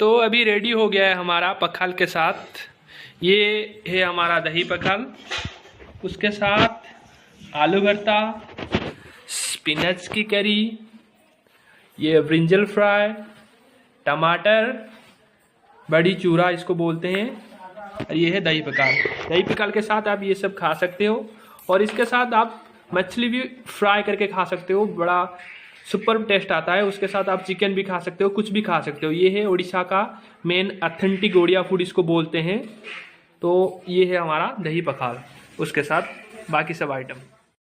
तो अभी रेडी हो गया है हमारा पखाल के साथ। ये है हमारा दही पखाल, उसके साथ आलू भरता, स्पिनच की करी, ये ब्रिंजल फ्राई, टमाटर, बड़ी चूरा इसको बोलते हैं, और ये है दही पखाल। दही पखाल के साथ आप ये सब खा सकते हो, और इसके साथ आप मछली भी फ्राई करके खा सकते हो, बड़ा सुपर टेस्ट आता है। उसके साथ आप चिकन भी खा सकते हो, कुछ भी खा सकते हो। ये है उड़ीसा का मेन ऑथेंटिक ओडिया फूड इसको बोलते हैं। तो ये है हमारा दही पखाल, उसके साथ बाकी सब आइटम।